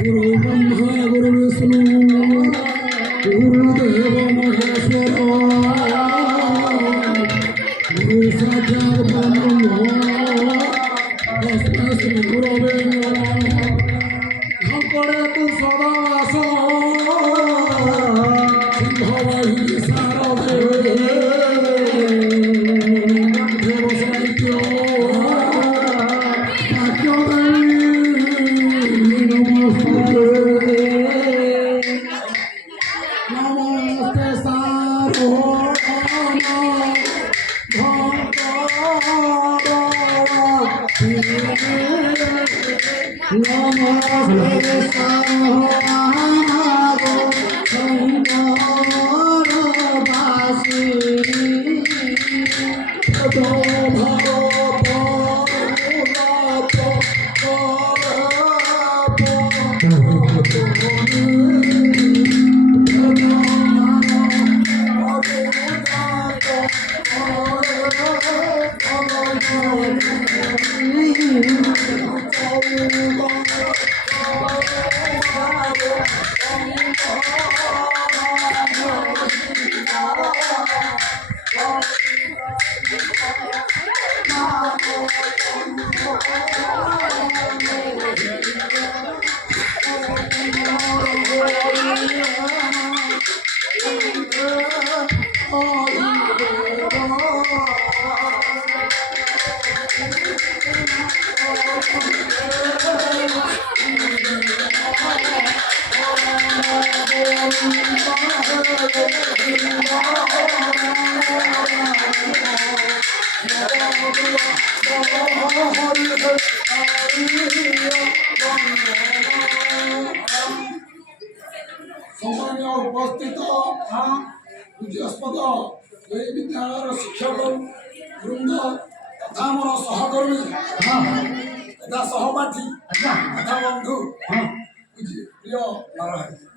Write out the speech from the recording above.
गुरु ब्रह्मा गुरु विष्णु गुरुदेव महेश्वर गुरु साक्षात् ब्रह्म तस्मै श्री गुरवे नमः। शंकरे तु सदा वास सिंहवाहिनी शारदे देव साहित्य नमस्ते सार्वभौम नमस्ते शंकरवासी सम्मान्य उपस्थित पूज्यस्पद विद्यालय शिक्षक वृंद तथा मोर सहकर्मी तथा सहपाठी तथा बंधु प्रिय नारायण